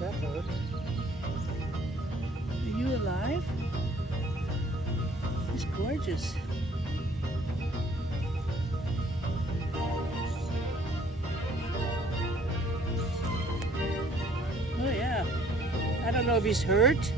that hurt. Are you alive? He's gorgeous. Oh yeah. I don't know if he's hurt.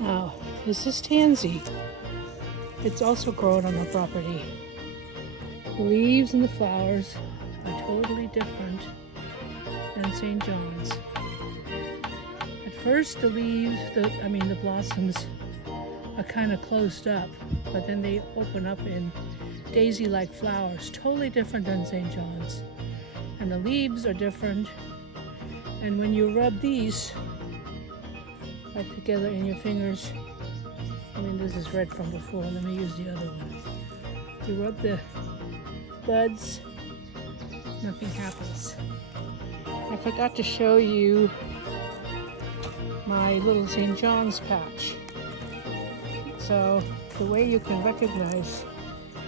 Now, this is tansy. It's also grown on the property. The leaves and the flowers are totally different than St. John's. At first the leaves, the blossoms are kind of closed up, but then they open up in daisy-like flowers, totally different than St. John's. And the leaves are different. And when you rub these like together in your fingers, this is red from before, let me use the other one. You rub the buds, nothing happens. I forgot to show you my little St. John's patch. So the way you can recognize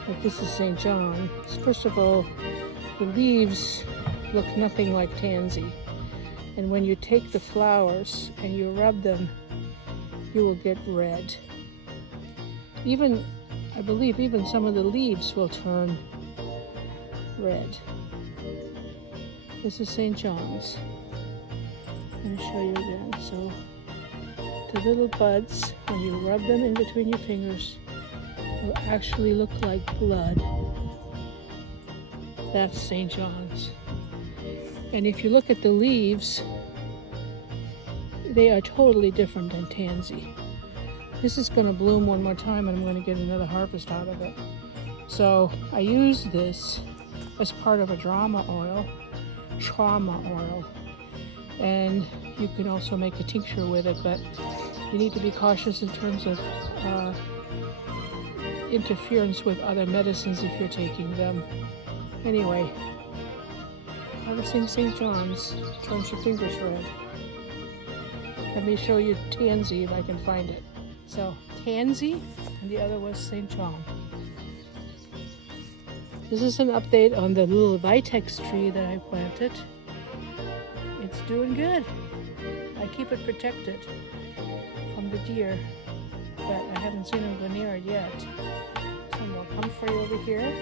that this is St. John is, first of all, the leaves look nothing like tansy. And when you take the flowers and you rub them, you will get red. I believe even some of the leaves will turn red. This is St. John's. I'm going to show you again. So the little buds, when you rub them in between your fingers, will actually look like blood. That's St. John's. And if you look at the leaves, they are totally different than tansy. This is going to bloom one more time and I'm going to get another harvest out of it. So I use this as part of a trauma oil. And you can also make a tincture with it, but you need to be cautious in terms of interference with other medicines if you're taking them. Anyway, harvesting St. John's turns your fingers red. Let me show you tansy if I can find it. So tansy, and the other was St. John. This is an update on the little vitex tree that I planted. It's doing good. I keep it protected from the deer, but I haven't seen them go near it yet. Some more comfrey over here.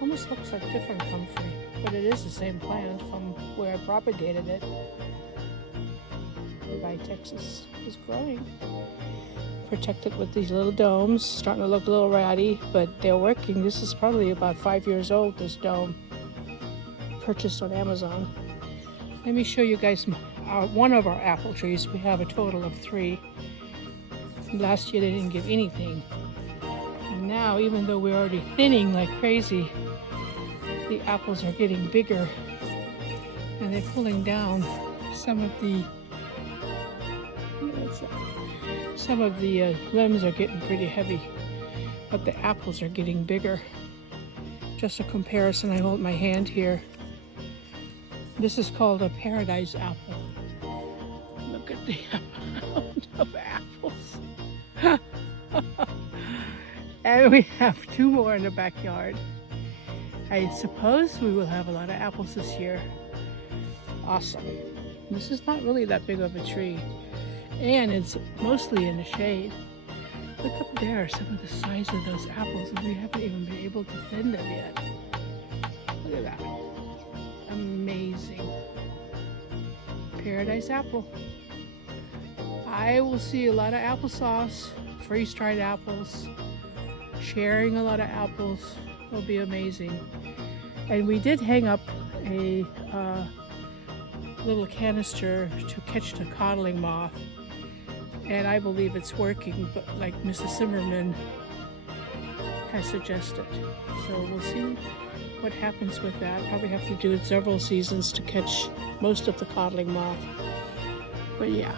Almost looks like different comfrey, but it is the same plant from where I propagated it. The vitex is growing. Protected with these little domes. Starting to look a little ratty, but they're working. This is probably about 5 years old, this dome. Purchased on Amazon. Let me show you guys one of our apple trees. We have a total of 3. Last year they didn't give anything. And now, even though we're already thinning like crazy, the apples are getting bigger. And they're pulling down some of the limbs are getting pretty heavy, but the apples are getting bigger. Just a comparison, I hold my hand here. This is called a paradise apple. Look at the amount of apples. And we have 2 more in the backyard. I suppose we will have a lot of apples this year. Awesome. This is not really that big of a tree. And it's mostly in the shade. Look up there, some of the size of those apples, and we haven't even been able to thin them yet. Look at that. Amazing. Paradise apple. I will see a lot of applesauce, freeze-dried apples, sharing a lot of apples. Will be amazing. And we did hang up a little canister to catch the codling moth. And I believe it's working, but like Mrs. Zimmerman has suggested. So we'll see what happens with that. Probably have to do it several seasons to catch most of the codling moth. But yeah,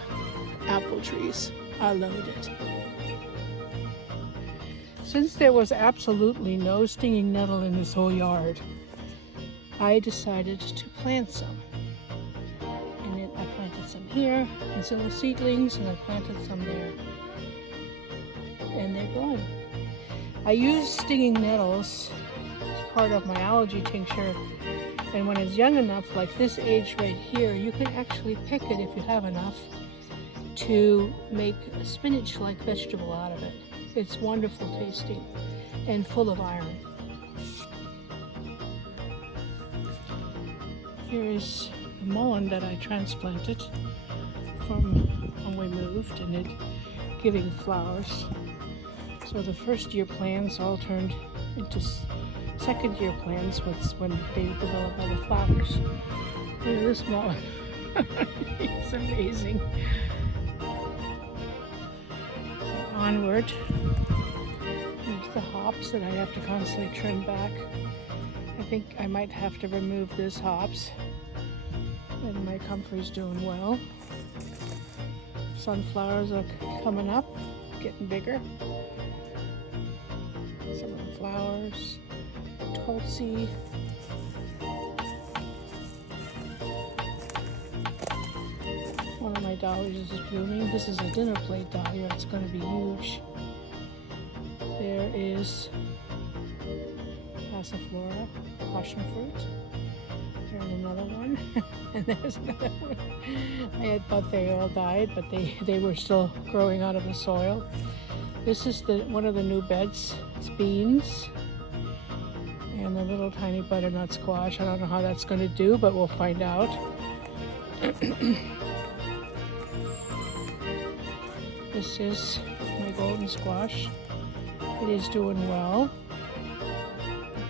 apple trees are loaded. Since there was absolutely no stinging nettle in this whole yard, I decided to plant some. here, these little seedlings, and I planted some there. And they're growing. I use stinging nettles as part of my allergy tincture. And when it's young enough, like this age right here, you can actually pick it if you have enough to make a spinach-like vegetable out of it. It's wonderful tasting and full of iron. Here is the mullein that I transplanted from when we moved, and it giving flowers. So the first year plants all turned into second year plants when they develop all the flowers. Look at this mullein. It's amazing. Onward. There's the hops that I have to constantly trim back. I think I might have to remove this hops. And my comfrey's doing well. Sunflowers are coming up, getting bigger. Some of the flowers. Tulsi. One of my dahlias is blooming. This is a dinner plate dahlia. It's going to be huge. There is passiflora, passion fruit. There's another one. And there's another one. I had thought they all died, but they were still growing out of the soil. This is one of the new beds. It's beans. And a little tiny butternut squash. I don't know how that's going to do, but we'll find out. This is my golden squash. It is doing well.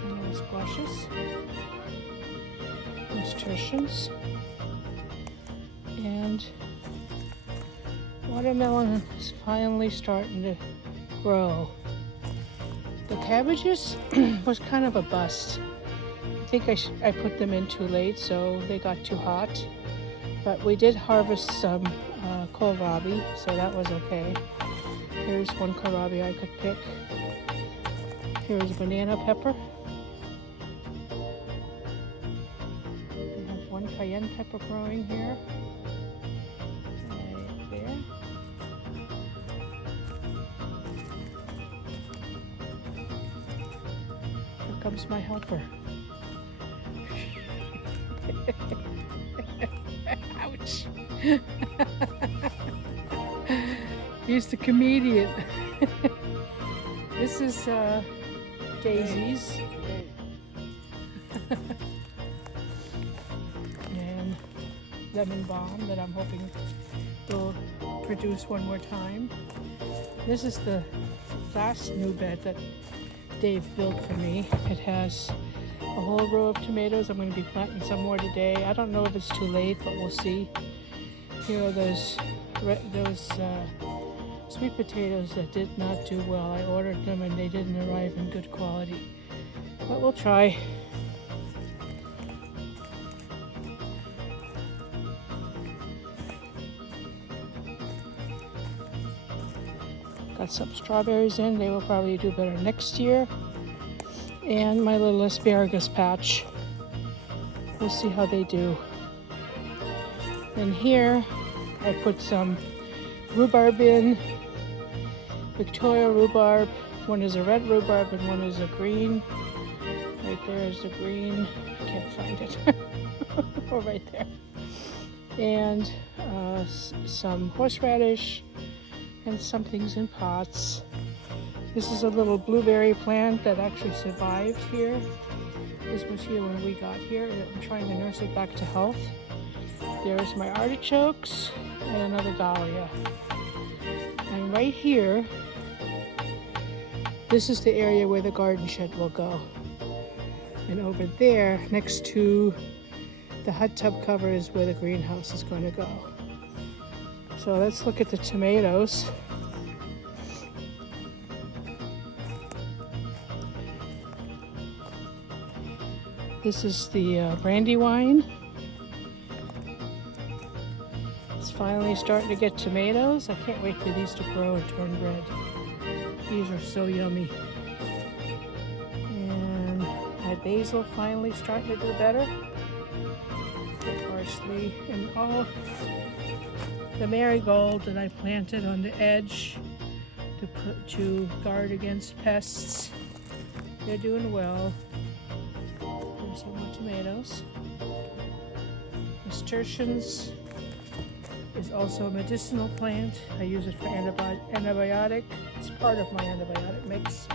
Little squashes. Nasturtiums. And watermelon is finally starting to grow. The cabbages was kind of a bust. I think I put them in too late, so they got too hot. But we did harvest some kohlrabi, so that was okay. Here's one kohlrabi I could pick. Here's banana pepper. We have one cayenne pepper growing here. Right there. Here comes my helper. Ouch. He's the comedian. This is daisies. And lemon balm that I'm hoping will produce one more time. This is the last new bed that Dave built for me. It has a whole row of tomatoes. I'm going to be planting some more today. I don't know if it's too late, but we'll see. Here are those sweet potatoes that did not do well. I ordered them and they didn't arrive in good quality. But we'll try. Got some strawberries in. They will probably do better next year. And my little asparagus patch. We'll see how they do. And here I put some rhubarb in. Victoria rhubarb. One is a red rhubarb and one is a green. Right there is the green. I can't find it. Oh, right there. And some horseradish and some things in pots. This is a little blueberry plant that actually survived here. This was here when we got here. I'm trying to nurse it back to health. There's my artichokes and another dahlia. And right here, this is the area where the garden shed will go. And over there, next to the hot tub cover, is where the greenhouse is going to go. So let's look at the tomatoes. This is the brandywine. It's finally starting to get tomatoes. I can't wait for these to grow and turn red. These are so yummy. And my basil finally starting to do better. The parsley and all the marigold that I planted on the edge to guard against pests. They're doing well. There's some more tomatoes. Nasturtiums is also a medicinal plant. I use it for antibiotic. It's part of my antibiotic mix.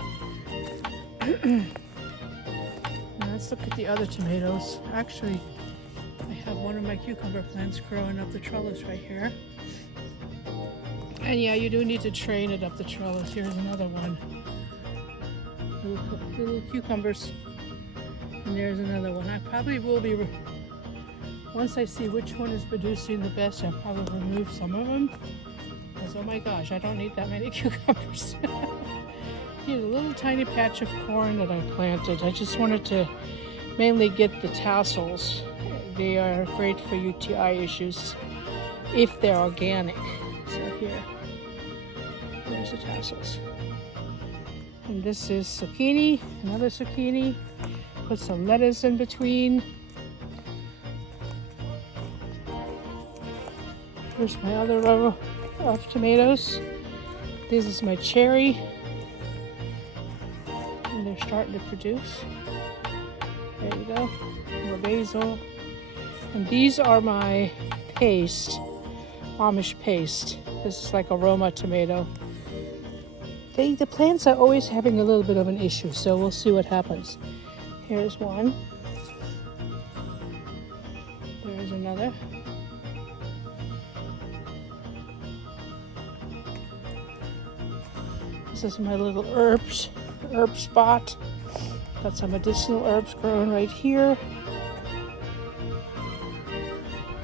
Now let's look at the other tomatoes. Actually, I have one of my cucumber plants growing up the trellis right here. And yeah, you do need to train it up the trellis. Here's another one. Little cucumbers. And there's another one. I probably will be, once I see which one is producing the best, I'll probably remove some of them. Because oh my gosh, I don't need that many cucumbers. Here's a little tiny patch of corn that I planted. I just wanted to mainly get the tassels. They are great for UTI issues if they're organic. So there's the tassels. And this is zucchini, another zucchini. Put some lettuce in between. Here's my other row of tomatoes. This is my cherry. And they're starting to produce. There you go. More basil. And these are my paste, Amish paste. This is like a Roma tomato. The plants are always having a little bit of an issue, so we'll see what happens. Here's one. There's another. This is my little herb spot. Got some medicinal herbs growing right here.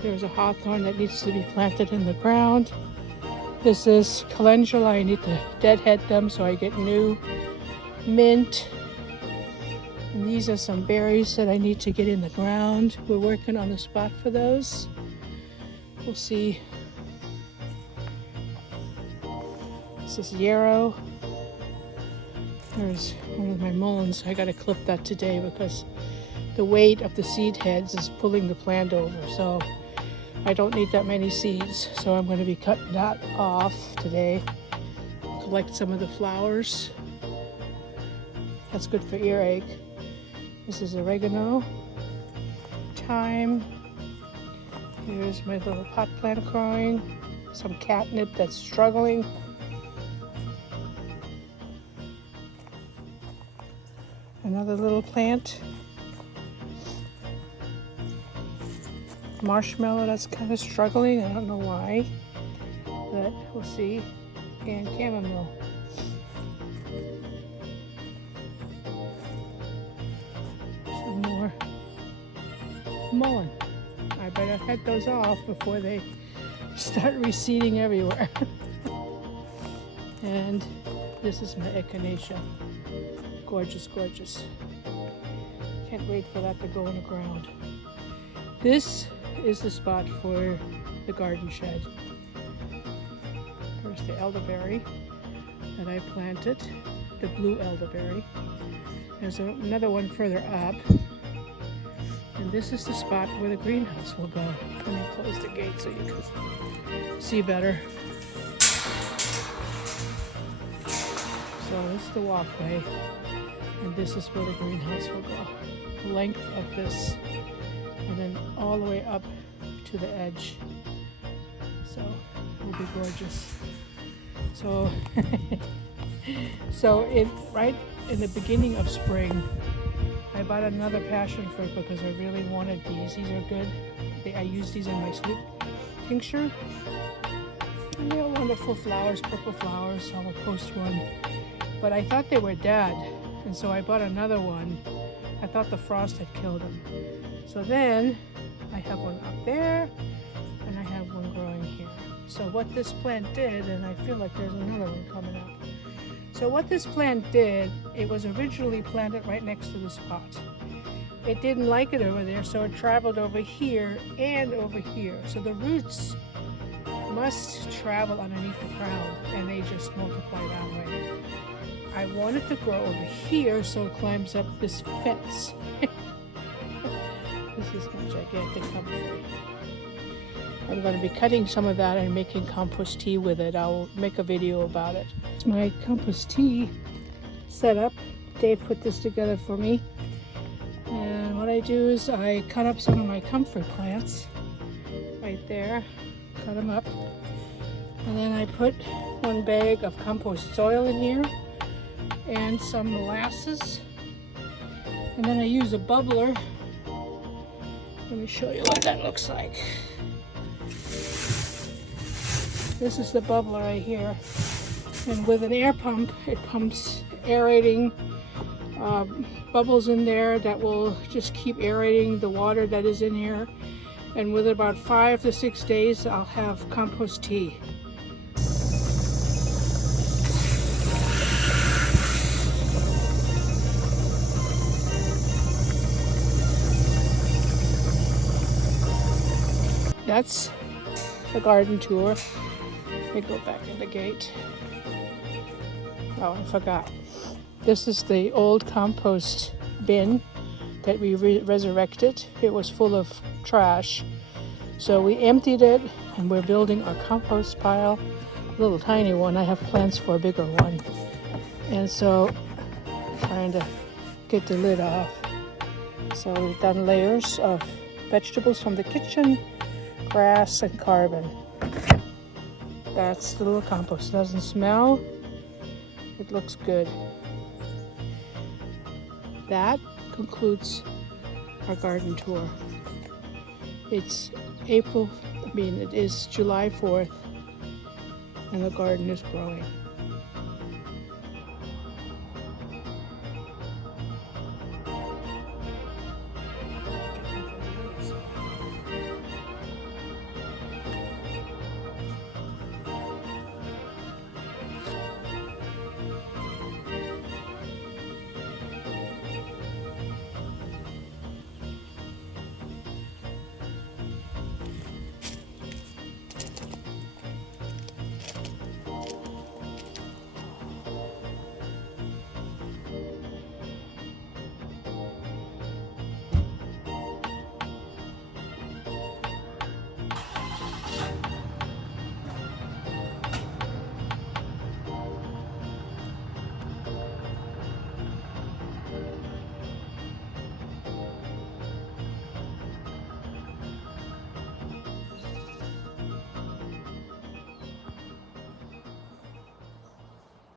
There's a hawthorn that needs to be planted in the ground. This is calendula. I need to deadhead them so I get new mint. And these are some berries that I need to get in the ground. We're working on the spot for those. We'll see. This is yarrow. There's one of my mulleins. I gotta clip that today because the weight of the seed heads is pulling the plant over. So I don't need that many seeds. So I'm gonna be cutting that off today. Collect some of the flowers. That's good for earache. This is oregano, thyme. Here's my little pot plant growing. Some catnip that's struggling. Another little plant. Marshmallow that's kind of struggling. I don't know why, but we'll see. And chamomile. Some more mullein. I better head those off before they start reseeding everywhere. And this is my echinacea. Gorgeous, gorgeous. Can't wait for that to go in the ground. This is the spot for the garden shed. There's the elderberry that I planted, the blue elderberry. There's another one further up. And this is the spot where the greenhouse will go. Let me close the gate so you can see better. So this is the walkway, and this is where the greenhouse will go. The length of this, and then all the way up to the edge. So it will be gorgeous. So right in the beginning of spring, I bought another passion fruit because I really wanted these. These are good. I use these in my sleep tincture. And they're wonderful flowers, purple flowers. I will post one. But I thought they were dead, and so I bought another one. I thought the frost had killed them. So then I have one up there, and I have one growing here. So what this plant did, and I feel like there's another one coming up. So what this plant did, it was originally planted right next to this pot. It didn't like it over there, so it traveled over here and over here. So the roots must travel underneath the ground, and they just multiply that way. I want it to grow over here so it climbs up this fence. This is my gigantic comfrey. I'm going to be cutting some of that and making compost tea with it. I'll make a video about it. It's my compost tea setup. Dave put this together for me. And what I do is I cut up some of my comfort plants right there. Cut them up. And then I put 1 bag of compost soil in here and some molasses. And then I use a bubbler. Let me show you what that looks like. This is the bubbler right here. And with an air pump, it pumps aerating bubbles in there that will just keep aerating the water that is in here. And with about 5 to 6 days, I'll have compost tea. That's the garden tour. Let me go back in the gate. Oh, I forgot. This is the old compost bin that we resurrected. It was full of trash. So we emptied it and we're building our compost pile. A little tiny one. I have plans for a bigger one. And so trying to get the lid off. So we've done layers of vegetables from the kitchen, grass and carbon. That's the little compost. It doesn't smell. It looks good. That concludes our garden tour. It is July 4th and the garden is growing.